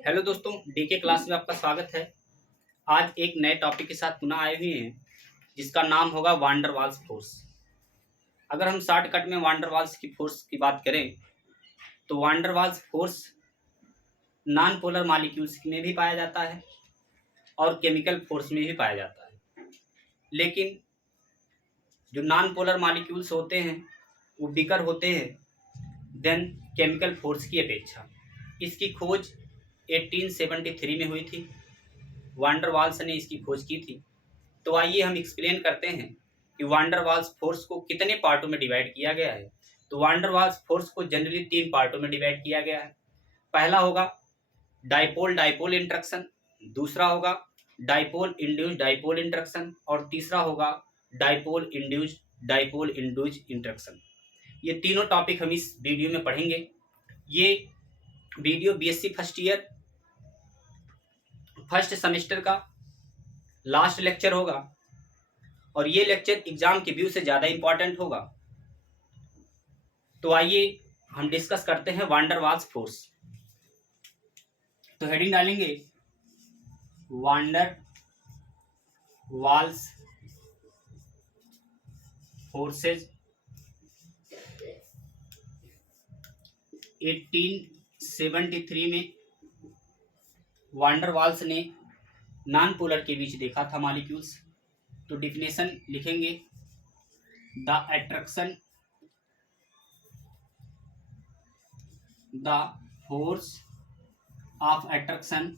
Hello दोस्तों, DK class में आपका स्वागत है। आज एक नए टॉपिक के साथ पुनः आए हुए हैं जिसका नाम होगा वांडर वाल्स फोर्स। अगर हम शॉर्टकट में वांडर वाल्स की फोर्स की बात करें तो van der Waals force non polar molecules में भी पाया जाता है और केमिकल फोर्स में भी पाया जाता है। लेकिन जो नॉन पोलर मॉलिक्यूल्स होते हैं वो बिकर होते हैं देन केमिकल फोर्स की अपेक्षा। इसकी खोज 1873 में हुई थी। वांडर वाल्स ने इसकी खोज की थी। तो आइए हम एक्सप्लेन करते हैं कि वांडर वाल्स फोर्स को कितने पार्टों में डिवाइड किया गया है। तो वांडर वाल्स फोर्स को जनरली 3 पार्टों में डिवाइड किया गया है। पहला होगा डाइपोल डाइपोल इंट्रैक्शन, दूसरा होगा डाइपोल इंड्यूस्ड डाइपोल इंट्रैक्शन और तीसरा होगा डाइपोल इंड्यूस्ड इंट्रैक्शन। ये तीनों टॉपिक हम इस वीडियो में पढ़ेंगे। ये video BSc first year first semester का लास्ट लेक्चर होगा और ये लेक्चर एग्जाम के व्यू से ज़्यादा इंपॉर्टेंट होगा। तो आइए हम डिस्कस करते हैं वांडर वाल्स फोर्स। तो हेडिंग डालेंगे वांडर वाल्स फोर्सेज 1873 में वांडर वाल्स ने नॉन पोलर के बीच देखा था मॉलिक्यूल्स। तो डिफिनेशन लिखेंगे the attraction the force of attraction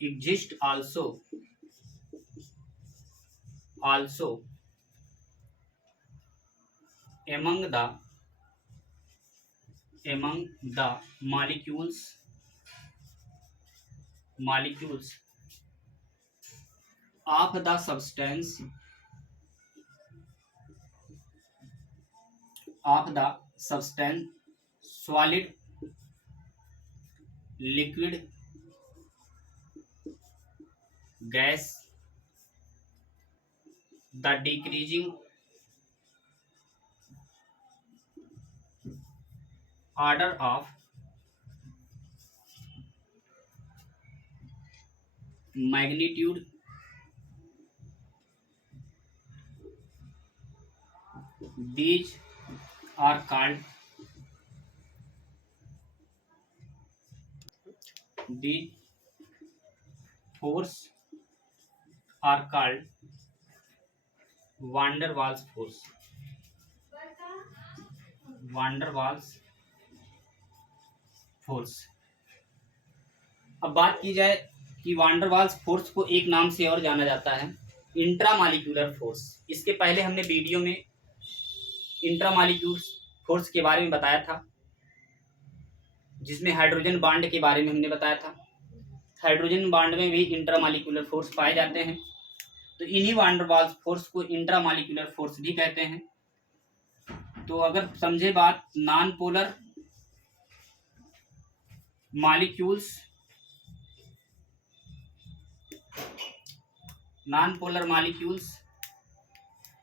exist also among the molecules of the substance solid, liquid, gas. The decreasing order of magnitude these are called the force are called van der Waals force। van der Waals force. अब बात की जाए कि वान der Waals force को एक नाम से और जाना जाता है इंट्रामॉलिक्यूलर फोर्स। इसके पहले हमने वीडियो में इंट्रामॉलिक्यूलर फोर्स के बारे में बताया था जिसमें हाइड्रोजन बॉन्ड के बारे में हमने बताया था। हाइड्रोजन बॉन्ड में भी इंट्रामॉलिक्यूलर फोर्स पाए जाते हैं। तो इन्हीं वान डेर वाल्स फोर्स को इंट्रामॉलिक्यूलर फोर्स भी कहते हैं। तो अगर समझे बात, non polar molecules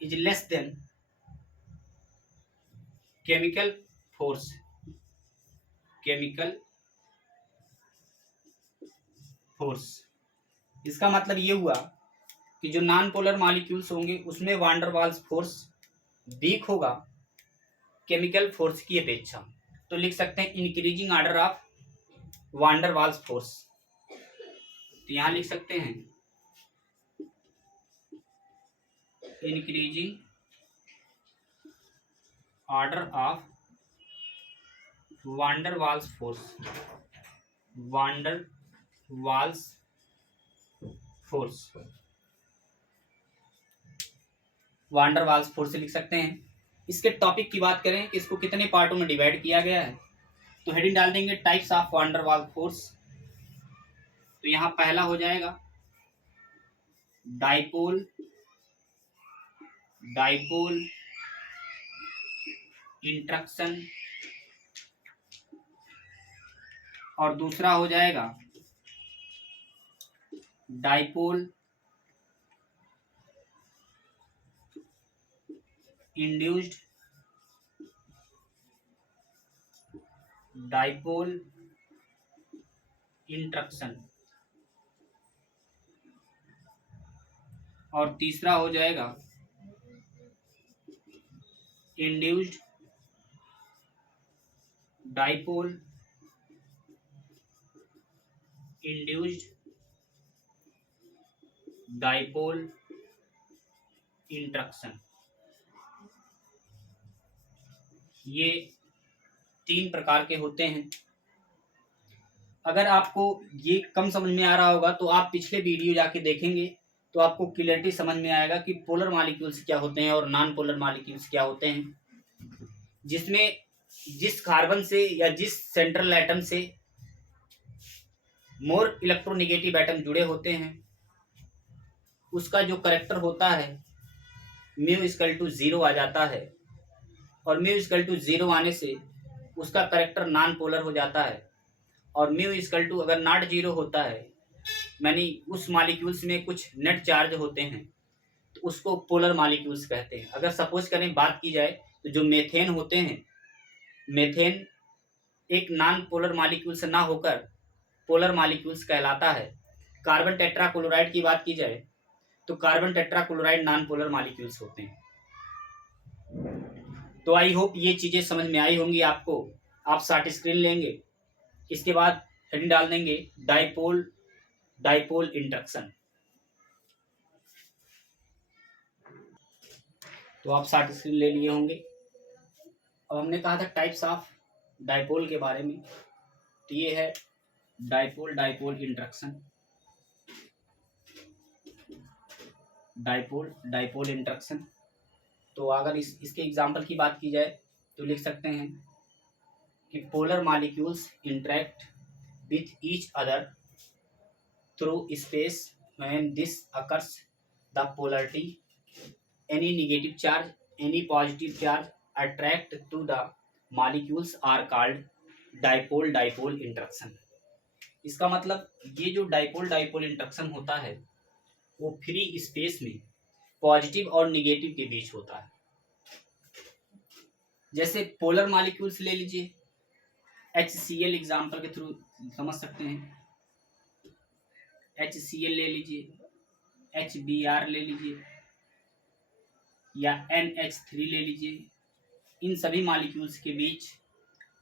is less than chemical force। इसका मतलब ये हुआ कि जो नॉन पोलर मॉलिक्यूल्स होंगे उसमें van der Waals force weak होगा केमिकल फोर्स की अपेक्षा। तो लिख सकते हैं increasing order of van der Waals force. तो यहां लिख सकते हैं increasing order of van der Waals force. Van der Waals force से लिख सकते हैं। इसके टॉपिक की बात करें कि इसको कितने पार्टों में डिवाइड किया गया है, तो हेडिंग डाल देंगे types of van der Waals force. तो यहां पहला हो जाएगा डाइपोल इंट्रैक्शन और दूसरा हो जाएगा डाइपोल इंड्यूस्ड डाइपोल इंटरेक्शन, और तीसरा हो जाएगा इंड्यूस्ड डाइपोल इंटरेक्शन। ये 3 प्रकार के होते हैं। अगर आपको ये कम समझ में आ रहा होगा तो आप पिछले वीडियो जाके देखेंगे तो आपको क्लियरिटी समझ में आएगा कि पोलर मॉलिक्यूल्स क्या होते हैं और नॉन पोलर मॉलिक्यूल्स क्या होते हैं, जिसमें जिस कार्बन से या जिस सेंट्रल एटम से मोर इलेक्ट्रोनेगेटिव एटम जुड़े होते हैं उसका जो करेक्टर होता है म्यू इक्वल टू 0 आ जाता है, और म्यू इक्वल टू 0 आने से उसका करेक्टर नॉन पोलर हो जाता है, और म्यू इक्वल टू अगर नॉट 0 होता है यानी उस मॉलिक्यूल्स में कुछ नेट चार्ज होते हैं तो उसको पोलर मॉलिक्यूल्स कहते हैं। अगर सपोज करें बात की जाए तो जो मेथेन होते हैं, मेथेन एक नॉन पोलर मॉलिक्यूल्स ना होकर पोलर मॉलिक्यूल्स कहलाता है। कार्बन टेट्राक्लोराइड की बात की जाए तो carbon tetrachloride non polar molecules होते हैं। तो आई होप ये चीजें समझ में आई होंगी आपको। आप शॉर्ट स्क्रीन लेंगे, इसके बाद हेडिंग डाल देंगे डाइपोल इंटरेक्शन। तो आप शॉर्ट स्क्रीन ले लिए होंगे। अब हमने कहा था टाइप्स ऑफ डाइपोल के बारे में, तो ये है डाइपोल इंटरेक्शन। डाइपोल इंटरेक्शन, तो अगर इसके एग्जांपल की बात की जाए तो लिख सकते हैं कि polar molecules interact with each other through space when this occurs the polarity any negative charge, any positive charge attract to the molecules are called dipole interaction। इसका मतलब ये जो डाइपोल इंटरेक्शन होता है वो फ्री स्पेस में positive और negative के बीच होता है। जैसे पोलर मॉलिक्यूल्स ले लीजिए, HCl एग्जाम्पल के थ्रू समझ सकते हैं। HCl ले लीजिए, HBr ले लीजिए या NH3 ले लीजिए, इन सभी मॉलिक्यूल्स के बीच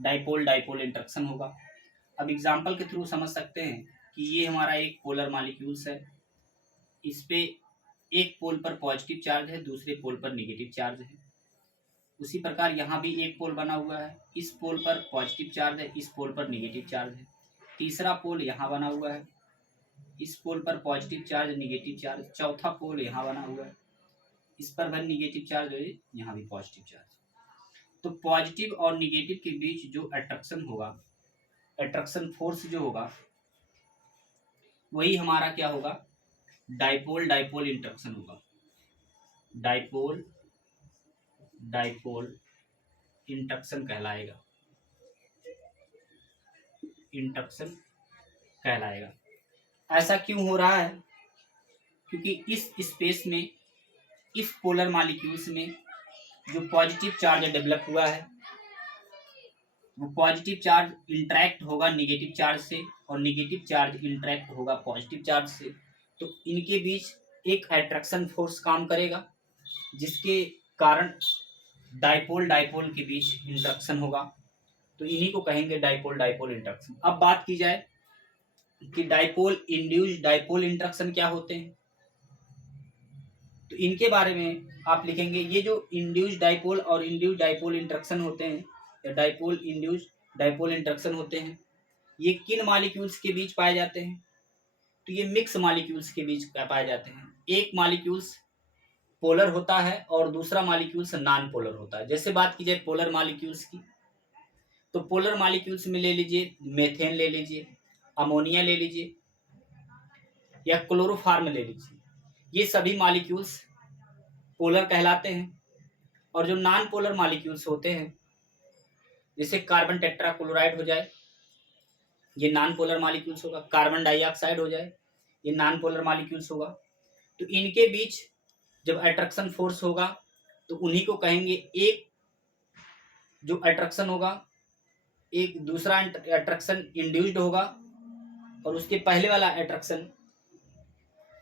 डाइपोल इंटरेक्शन होगा। अब एग्जांपल के थ्रू समझ सकते हैं कि ये हमारा एक पोलर मॉलिक्यूल्स है, इस पे एक पोल पर पॉजिटिव चार्ज है, दूसरे पोल पर नेगेटिव चार्ज है। उसी प्रकार यहाँ भी एक पोल बना हुआ है, इस पोल पर पॉजिटिव चार्ज है, इस पोल पर नेगेटिव चार्ज है। तीसरा पोल यहाँ बना हुआ है, इस पोल पर पॉजिटिव चार्ज नेगेटिव चार्ज। चौथा पोल यहाँ बना हुआ है, इस पर भी निगेटिव चार्ज है, यहाँ भी पॉजिटिव चार्ज। तो पॉजिटिव और निगेटिव के बीच जो अट्रैक्शन होगा, अट्रैक्शन फोर्स जो होगा वही हमारा क्या होगा, डाइपोल इंटरेक्शन होगा। डाइपोल इंटरेक्शन कहलाएगा, ऐसा क्यों हो रहा है? क्योंकि इस स्पेस में, इस पोलर मॉलिक्यूल्स में जो पॉजिटिव चार्ज डेवलप हुआ है वो पॉजिटिव चार्ज इंटरेक्ट होगा निगेटिव चार्ज से और निगेटिव चार्ज इंटरेक्ट होगा पॉजिटिव चार्ज से। तो इनके बीच एक अट्रैक्शन फोर्स काम करेगा जिसके कारण डाइपोल के बीच इंटरेक्शन होगा। तो इन्हीं को कहेंगे डाइपोल इंटरेक्शन। अब बात की जाए कि डाइपोल इंड्यूस्ड डाइपोल इंटरेक्शन क्या होते हैं, तो इनके बारे में आप लिखेंगे ये जो इंड्यूस्ड डाइपोल और इंड्यूस्ड डाइपोल इंटरेक्शन होते हैं या डाइपोल इंड्यूस्ड डाइपोल इंटरेक्शन होते हैं, ये किन मॉलिक्यूल्स के बीच पाए जाते हैं? तो ये मिक्स मॉलिक्यूल्स के बीच पाए जाते हैं। एक मॉलिक्यूल्स पोलर होता है और दूसरा मॉलिक्यूल्स नॉन पोलर होता है। जैसे बात की जाए पोलर मॉलिक्यूल्स की, तो पोलर मॉलिक्यूल्स में ले लीजिए मेथेन ले लीजिए, अमोनिया ले लीजिए या क्लोरोफॉर्म ले लीजिए, ये सभी मॉलिक्यूल्स पोलर कहलाते हैं। और जो नॉन पोलर मॉलिक्यूल्स होते हैं जैसे कार्बन टेट्राक्लोराइड हो जाए, ये नॉन पोलर मॉलिक्यूल्स होगा। कार्बन डाइऑक्साइड हो जाए, ये नॉन पोलर मॉलिक्यूल्स होगा। तो इनके बीच जब अट्रैक्शन फोर्स होगा तो उन्हीं को कहेंगे, एक जो अट्रैक्शन होगा एक दूसरा अट्रैक्शन इंड्यूस्ड होगा और उसके पहले वाला अट्रैक्शन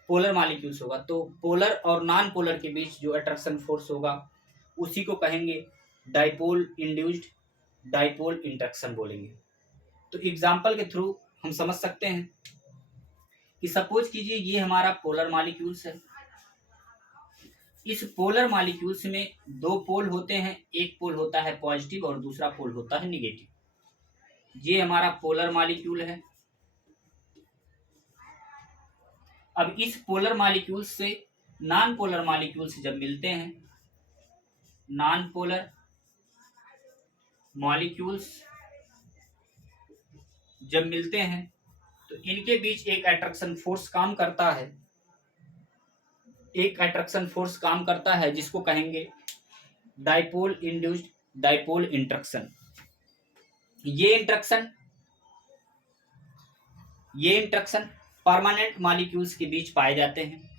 पोलर मॉलिक्यूल्स होगा। तो पोलर और नॉन पोलर के बीच जो अट्रैक्शन फोर्स होगा उसी को कहेंगे डाइपोल इंड्यूस्ड डाइपोल इंटरेक्शन बोलेंगे। तो एग्जाम्पल के थ्रू हम समझ सकते हैं कि सपोज कीजिए ये हमारा पोलर मॉलिक्यूल्स है। इस पोलर मॉलिक्यूल्स में दो पोल होते हैं, एक पोल होता है पॉजिटिव और दूसरा पोल होता है निगेटिव। ये हमारा पोलर मॉलिक्यूल है। अब इस पोलर मॉलिक्यूल्स से नॉन पोलर मॉलिक्यूल्स जब मिलते हैं, नॉन पोलर मॉलिक्यूल्स जब मिलते हैं तो इनके बीच एक अट्रैक्शन फोर्स काम करता है, एक अट्रैक्शन फोर्स काम करता है जिसको कहेंगे डाइपोल इंड्यूस्ड डाइपोल इंटरेक्शन। ये इंटरेक्शन परमानेंट मॉलिक्यूल्स के बीच पाए जाते हैं।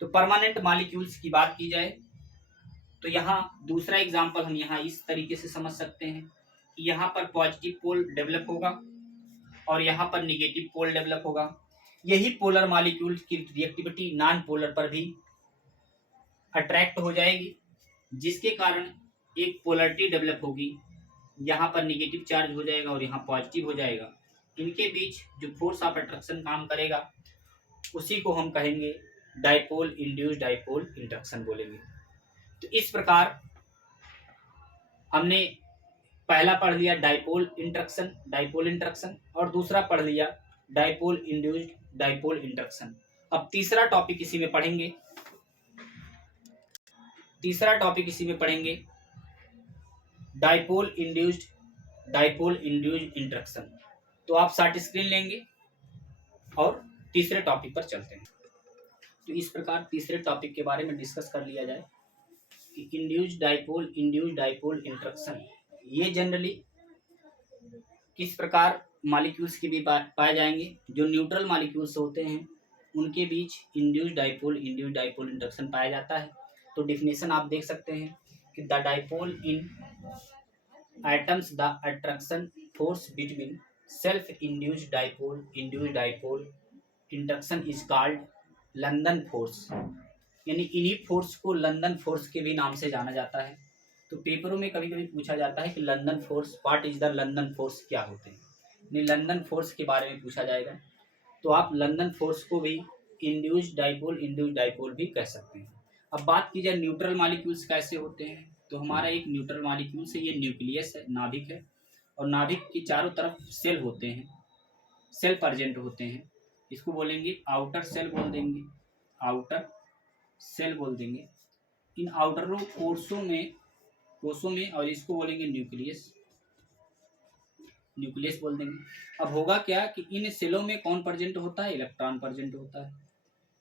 तो परमानेंट मॉलिक्यूल्स की बात की जाए तो यहाँ दूसरा एग्जांपल हम यहाँ इस तरीके से समझ सकते हैं कि यहाँ पर पॉजिटिव पोल डेवलप होगा और यहाँ पर निगेटिव पोल डेवलप होगा। यही पोलर मॉलिक्यूल की रिएक्टिविटी नॉन पोलर पर भी अट्रैक्ट हो जाएगी, जिसके कारण एक पोलरिटी डेवलप होगी। यहाँ पर निगेटिव चार्ज हो जाएगा और यहाँ पॉजिटिव हो जाएगा। इनके बीच जो फोर्स ऑफ अट्रैक्शन काम करेगा उसी को हम कहेंगे डाइपोल इंड्यूस्ड डाइपोल इंटरेक्शन बोलेंगे। तो इस प्रकार हमने पहला पढ़ लिया डाइपोल इंटरेक्शन और दूसरा पढ़ लिया डाइपोल इंड्यूस्ड डाइपोल इंटरेक्शन। अब तीसरा टॉपिक इसी में पढ़ेंगे डाइपोल इंड्यूस्ड इंटरेक्शन। तो आप शॉर्ट स्क्रीन लेंगे और तीसरे टॉपिक पर चलते हैं। तो इस प्रकार तीसरे टॉपिक के बारे में डिस्कस कर लिया जाए कि इंड्यूस्ड डाइपोल इंटरेक्शन ये जनरली किस प्रकार मॉलिक्यूल्स के भी पाए जाएंगे। जो न्यूट्रल मॉलिक्यूल्स होते हैं उनके बीच इंड्यूस्ड डाइपोल इंटरेक्शन पाया जाता है। तो डिफिनेशन आप देख सकते हैं कि the dipole in atoms the attraction force between self induced dipole interaction is called London force. यानी इन्हीं फोर्स को लंदन फोर्स के भी नाम से जाना जाता है। तो पेपरों में कभी कभी पूछा जाता है कि London force, what is the London force, क्या होते हैं। यानी लंदन फोर्स के बारे में पूछा जाएगा तो आप लंदन फोर्स को भी इंड्यूस्ड डाइपोल भी कह सकते हैं। अब बात की जाए न्यूट्रल मॉलिक्यूल्स कैसे होते हैं, तो हमारा एक न्यूट्रल मॉलिक्यूल से ये न्यूक्लियस है, नाभिक है, और नाभिक के चारों तरफ सेल होते हैं, सेल प्रेजेंट होते हैं। इसको बोलेंगे आउटर सेल बोल देंगे, आउटर सेल बोल देंगे। इन आउटर कोषों में और इसको बोलेंगे न्यूक्लियस बोल देंगे। अब होगा क्या कि इन सेलों में कौन प्रेजेंट होता है, इलेक्ट्रॉन प्रेजेंट होता है।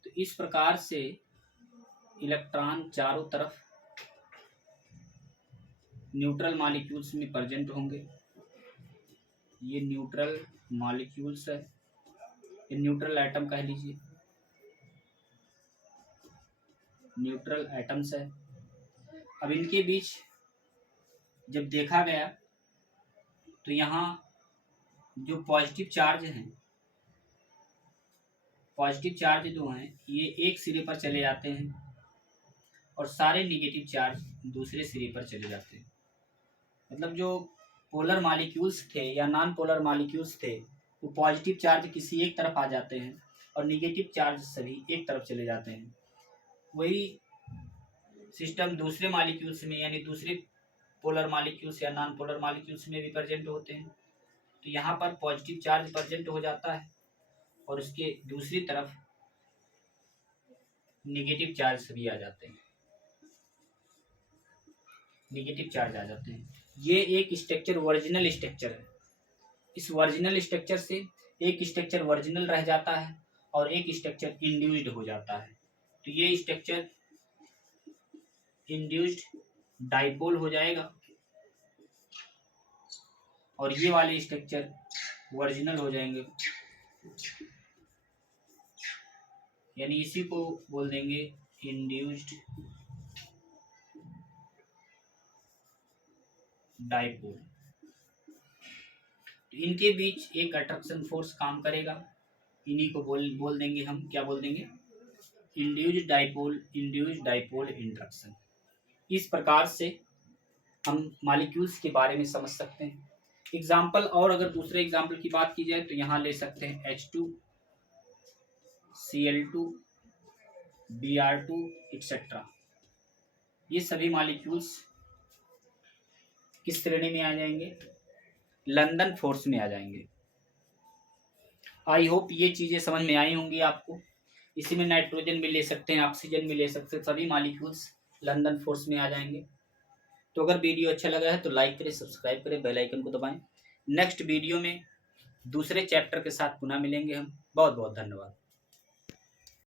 तो इस प्रकार से इलेक्ट्रॉन चारों तरफ न्यूट्रल मॉलिक्यूल्स में प्रेजेंट होंगे। ये न्यूट्रल मॉलिक्यूल्स है, ये न्यूट्रल एटम कह लीजिए, न्यूट्रल एटम्स है। अब इनके बीच जब देखा गया तो यहाँ जो पॉजिटिव चार्ज जो हैं ये एक सिरे पर चले जाते हैं और सारे निगेटिव चार्ज दूसरे सिरे पर चले जाते हैं। मतलब जो पोलर मॉलिक्यूल्स थे या नॉन पोलर मॉलिक्यूल्स थे वो पॉजिटिव चार्ज किसी एक तरफ आ जाते हैं और निगेटिव चार्ज सभी एक तरफ चले जाते हैं। वही सिस्टम दूसरे मॉलिक्यूल्स में यानी दूसरे पोलर मॉलिक्यूल्स या नॉन पोलर मॉलिक्यूल्स में भी प्रेजेंट होते हैं। तो यहाँ पर पॉजिटिव चार्ज प्रेजेंट हो जाता है और उसके दूसरी तरफ निगेटिव चार्ज सभी आ जाते हैं, ये एक स्ट्रक्चर ओरिजिनल स्ट्रक्चर है। इस ओरिजिनल स्ट्रक्चर से एक स्ट्रक्चर ओरिजिनल रह जाता है और एक स्ट्रक्चर इंड्यूस्ड हो जाता है। तो ये स्ट्रक्चर इंड्यूस्ड डाइपोल हो जाएगा और ये वाले स्ट्रक्चर ओरिजिनल हो जाएंगे, यानी इसी को बोल देंगे इंड्यूस्ड डाइपोल। इनके बीच एक अट्रैक्शन फोर्स काम करेगा, इन्हीं को बोल देंगे हम, क्या बोल देंगे, इंड्यूस्ड डाइपोल इंट्रैक्शन। इस प्रकार से हम मॉलिक्यूल्स के बारे में समझ सकते हैं। एग्जाम्पल, और अगर दूसरे एग्जाम्पल की बात की जाए तो यहाँ ले सकते हैं H2, Cl2, Br2 एक्सेट्रा। ये सभी मॉलिक्यूल्स किस श्रेणी में आ जाएंगे, लंदन फोर्स में आ जाएंगे। आई होप ये चीज़ें समझ में आई होंगी आपको। इसी में नाइट्रोजन भी ले सकते हैं, ऑक्सीजन भी ले सकते हैं, सभी मॉलिक्यूल्स लंदन फोर्स में आ जाएंगे। तो अगर वीडियो अच्छा लगा है तो लाइक करें, सब्सक्राइब करें, बेल आइकन को दबाएं। नेक्स्ट वीडियो में दूसरे चैप्टर के साथ पुनः मिलेंगे हम। बहुत बहुत धन्यवाद।